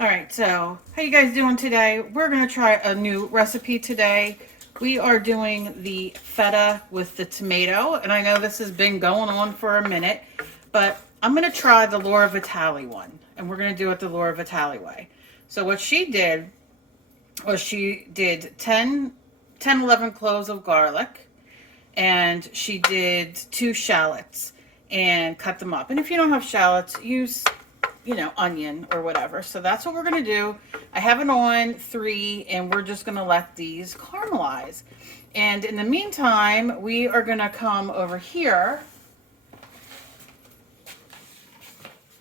All right, so how you guys doing today? We're gonna try a new recipe today. We are doing the feta with the tomato, and I know this has been going on for a minute, but I'm gonna try the Laura Vitale one, and we're gonna do it the Laura Vitale way. So what she did was she did 11 cloves of garlic, and she did 2 shallots and cut them up. And if you don't have shallots, use onion or whatever. So that's what we're gonna do. I have it on 3, and we're just gonna let these caramelize. And in the meantime, we are gonna come over here,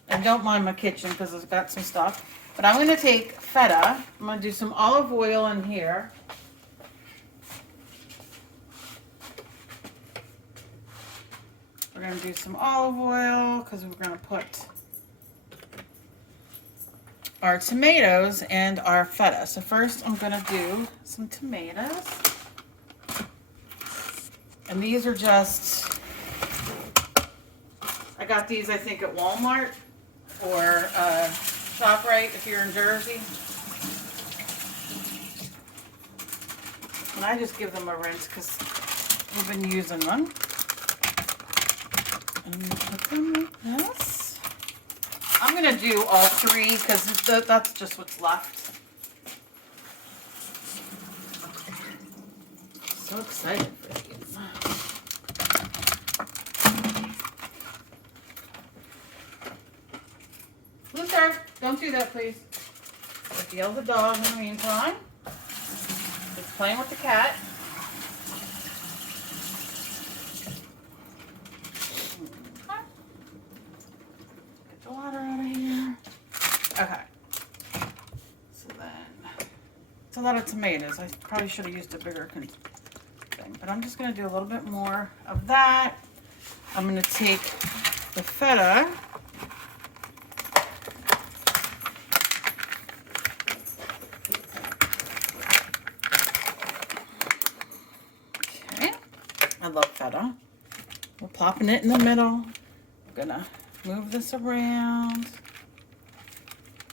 and don't mind my kitchen because it's got some stuff, but I'm gonna take feta. I'm gonna do some olive oil in here. We're gonna do some olive oil because we're gonna put our tomatoes and our feta. So first I'm gonna do some tomatoes. And these are just, I got these I think at Walmart or ShopRite if you're in Jersey. And I just give them a rinse because we've been using them. And put them like this. I'm gonna do all 3 because that's just what's left. So excited for these. Luther, don't do that, please. Let's yell the dog in the meantime. Just playing with the cat. Water out of here. Okay. So then, it's a lot of tomatoes. I probably should have used a bigger thing, but I'm just going to do a little bit more of that. I'm going to take the feta. Okay. I love feta. We're plopping it in the middle. I'm going to move this around.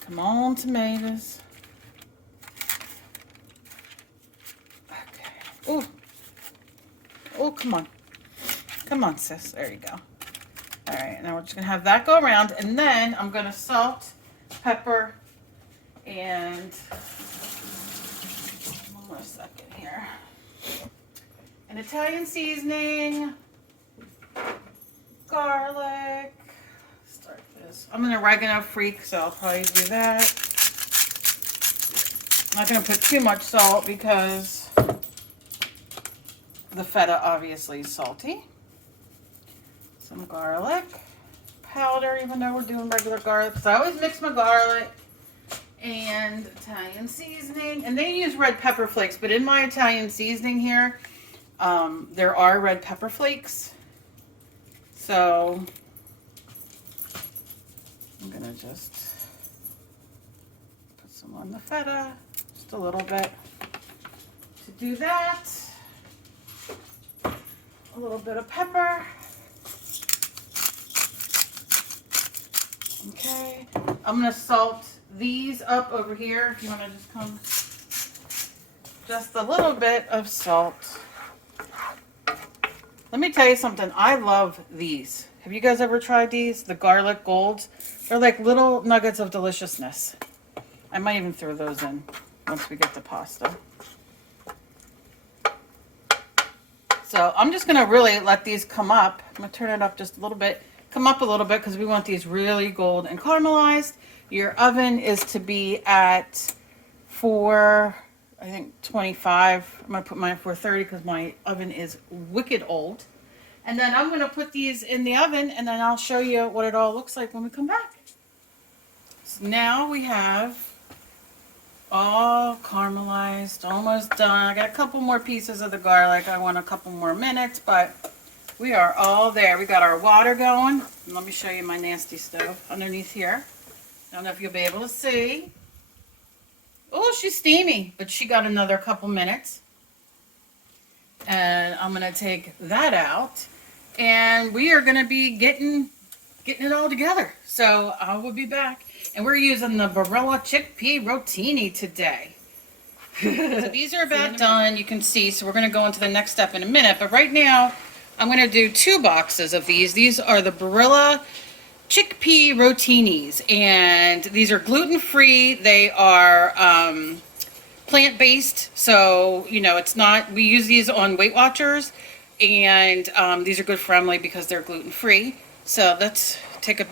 Come on, tomatoes. Okay. Oh. Oh, come on. Come on, sis. There you go. All right, now we're just going to have that go around, and then I'm going to salt, pepper, and one more second here. An Italian seasoning, garlic. Start this. I'm an oregano freak, so I'll probably do that. I'm not going to put too much salt because the feta obviously is salty. Some garlic powder, even though we're doing regular garlic, because I always mix my garlic and Italian seasoning. And they use red pepper flakes, but in my Italian seasoning here, there are red pepper flakes. So I'm gonna just put some on the feta, just a little bit. To do that, a little bit of pepper. Okay, I'm gonna salt these up over here. If you wanna just come, just a little bit of salt. Let me tell you something, I love these. Have you guys ever tried these? The garlic golds? They're like little nuggets of deliciousness. I might even throw those in once we get the pasta. So I'm just gonna really let these come up. I'm gonna turn it up just a little bit. Come up a little bit because we want these really gold and caramelized. Your oven is to be at 425. I'm gonna put mine at 430 because my oven is wicked old. And then I'm gonna put these in the oven, and then I'll show you what it all looks like when we come back. So now we have all caramelized, almost done. I got a couple more pieces of the garlic. I want a couple more minutes, but we are all there. We got our water going. And let me show you my nasty stove underneath here. I don't know if you'll be able to see. Oh, she's steamy, but she got another couple minutes. And I'm gonna take that out, and we are gonna be getting it all together. So I will be back. And we're using the Barilla Chickpea Rotini today. So these are about done, you can see, so we're going to go into the next step in a minute. But right now, I'm going to do 2 boxes of these. These are the Barilla Chickpea Rotinis, and these are gluten-free. They are plant-based, so, you know, it's not, we use these on Weight Watchers, and these are good for Emily because they're gluten-free. So let's take a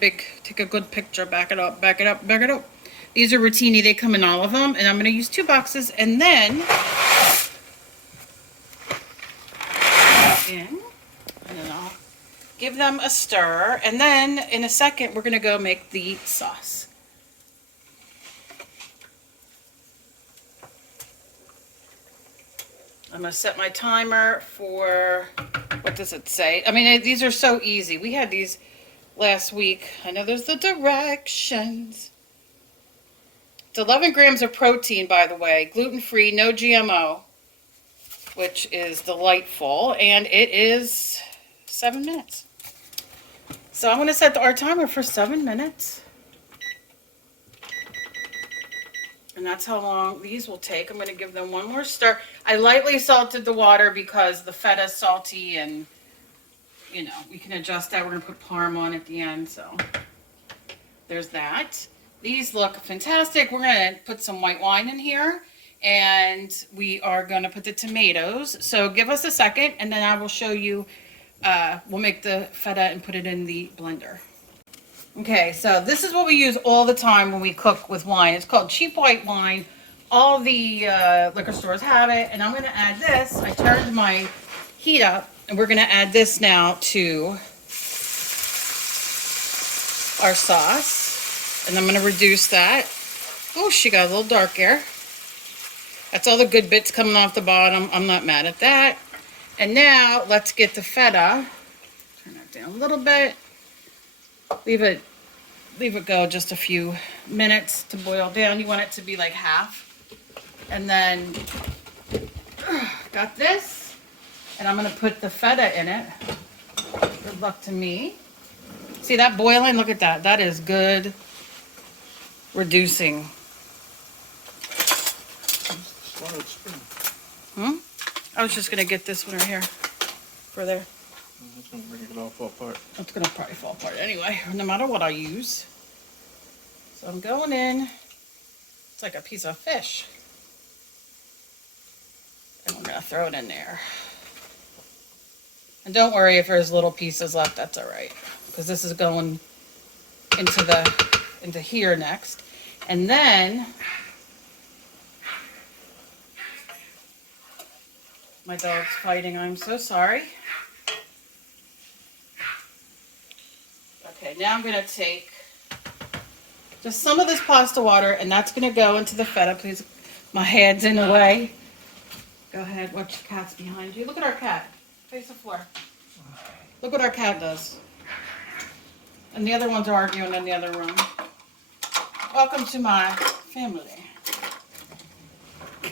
good picture, back it up, back it up, back it up. These are Rotini, they come in all of them, and I'm gonna use 2 boxes, and then, I'll give them a stir, and then in a second, we're gonna go make the sauce. I'm going to set my timer for, what does it say? I mean, these are so easy. We had these last week. I know there's the directions. It's 11 grams of protein, by the way, gluten-free, no GMO, which is delightful, and it is 7 minutes. So I'm going to set our timer for 7 minutes. And that's how long these will take. I'm going to give them one more stir. I lightly salted the water because the feta is salty, and, you know, we can adjust that. We're going to put parm on at the end, so there's that. These look fantastic. We're going to put some white wine in here, and we are going to put the tomatoes. So give us a second, and then I will show you. We'll make the feta and put it in the blender. Okay, so this is what we use all the time when we cook with wine. It's called cheap white wine. All the liquor stores have it, and I'm going to add this. I turned my heat up, and we're going to add this now to our sauce. And I'm going to reduce that. Oh, she got a little dark here. That's all the good bits coming off the bottom. I'm not mad at that. And now let's get the feta. Turn that down a little bit. Leave it go just a few minutes to boil down. You want it to be like half. And then got this, and I'm going to put the feta in it. Good luck to me. See that boiling? Look at that. That is good reducing. I was just going to get this one right here for there. It's going to make it all fall apart. It's going to probably fall apart anyway, no matter what I use. So I'm going in. It's like a piece of fish. And we're going to throw it in there. And don't worry if there's little pieces left, that's all right. Because this is going into here next. And then my dog's fighting, I'm so sorry. Okay, now I'm going to take just some of this pasta water, and that's going to go into the feta. Please, my head's in the way. Go ahead, watch the cat's behind you. Look at our cat. Face the floor. Look what our cat does. And the other ones are arguing in the other room. Welcome to my family.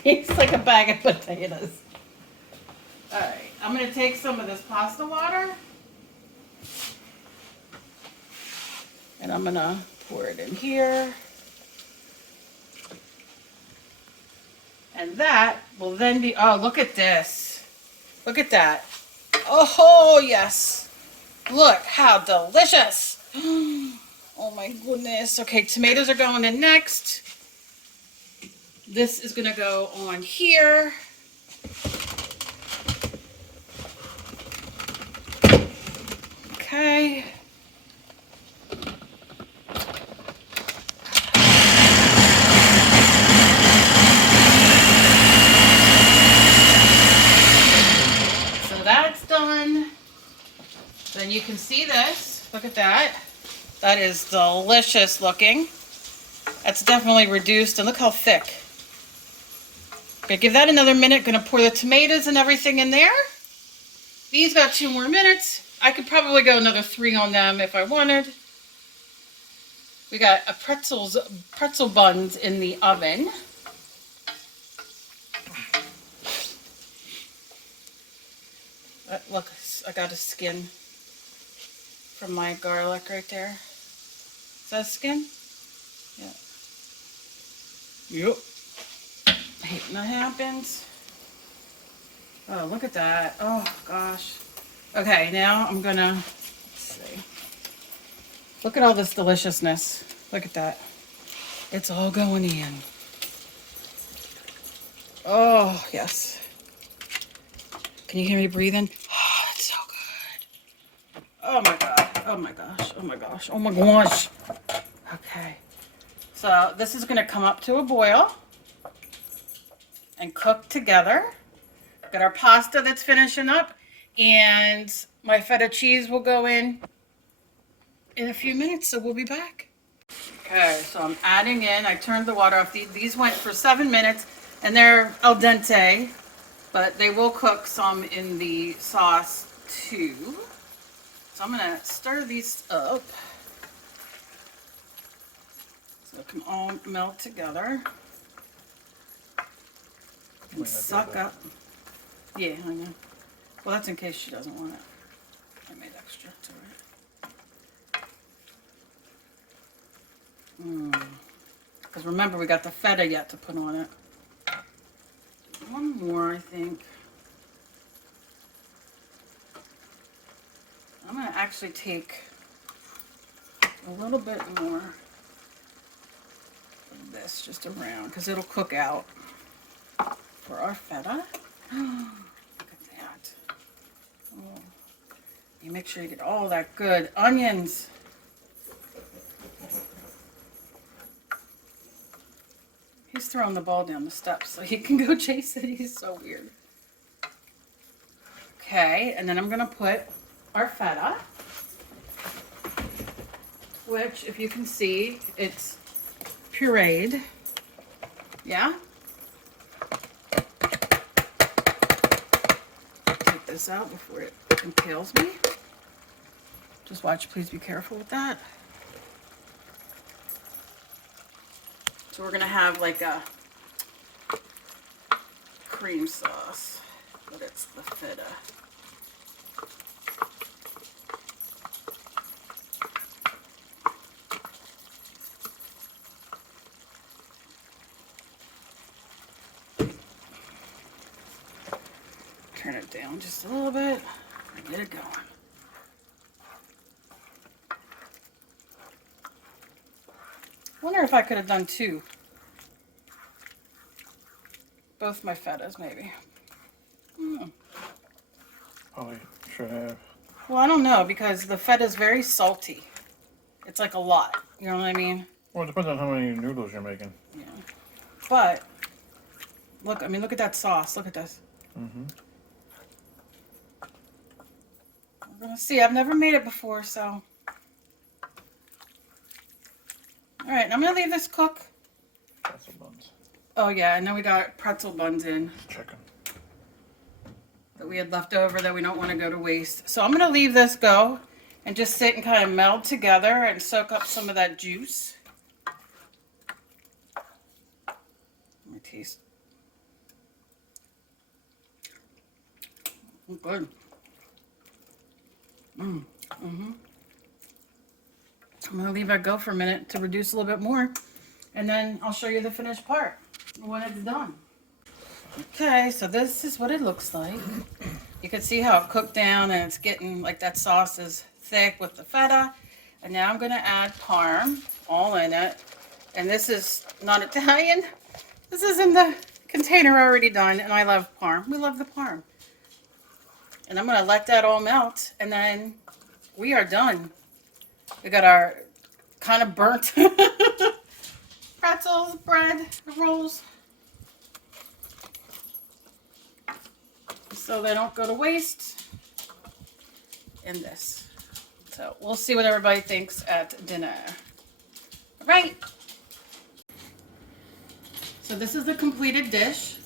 It's like a bag of potatoes. All right, I'm going to take some of this pasta water. And I'm going to pour it in here. And that will then be, oh, look at this. Look at that. Oh, yes. Look how delicious. Oh my goodness. Okay, tomatoes are going in next. This is going to go on here. Okay. That's done. Then you can see this. Look at that. That is delicious looking. That's definitely reduced, and look how thick. Okay, give that another minute. Gonna pour the tomatoes and everything in there. These got 2 more minutes. I could probably go another 3 on them if I wanted. We got a pretzel buns in the oven. Look, I got a skin from my garlic right there. Is that a skin? Yeah. Yep. I hate when that happens. Oh, look at that. Oh, gosh. Okay, now I'm gonna, let's see. Look at all this deliciousness. Look at that. It's all going in. Oh, yes. Can you hear me breathing? Oh, that's so good. Oh my God. Oh my gosh. Oh my gosh. Oh my gosh. Okay. So this is gonna come up to a boil and cook together. Got our pasta that's finishing up, and my feta cheese will go in a few minutes, so we'll be back. Okay, so I'm adding in, I turned the water off. These went for 7 minutes, and they're al dente, but they will cook some in the sauce too. So I'm gonna stir these up so it can all melt together and suck up. Yeah, I know. Well, that's in case she doesn't want it. I made extra to it. Because remember, we got the feta yet to put on it. One more, I think. I'm going to actually take a little bit more of this just around, because it'll cook out for our feta. Look at that. Oh. You make sure you get all that good onions. He's throwing the ball down the steps so he can go chase it. He's so weird. Okay, and then I'm gonna put our feta, which, if you can see, it's pureed. Yeah? Take this out before it impales me. Just watch, please be careful with that. So we're gonna have like a cream sauce, but it's the feta. Turn it down just a little bit and get it going. Wonder if I could have done two. Both my fetas, maybe. Probably should have. Well, I don't know, because the feta is very salty. It's like a lot. You know what I mean? Well, it depends on how many noodles you're making. Yeah. But look, I mean, look at that sauce. Look at this. Mm-hmm. We're gonna see. I've never made it before, so. All right, I'm gonna leave this cook. Pretzel buns. Oh yeah, and then we got pretzel buns in Chicken. that we had left over that we don't want to go to waste. So I'm gonna leave this go and just sit and kind of meld together and soak up some of that juice. Let me taste. Oh, good. Mm-hmm. I'm gonna leave that go for a minute to reduce a little bit more, and then I'll show you the finished part when it's done. Okay, so this is what it looks like. You can see how it cooked down, and it's getting like that sauce is thick with the feta. And now I'm gonna add parm all in it. And this is not Italian. This is in the container already done, and I love parm. We love the parm. And I'm gonna let that all melt, and then we are done. We got our kind of burnt pretzels, bread, rolls, so they don't go to waste. And this. So we'll see what everybody thinks at dinner. All right. So this is the completed dish.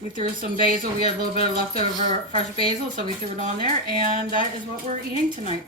We threw some basil. We had a little bit of leftover fresh basil, so we threw it on there, and that is what we're eating tonight.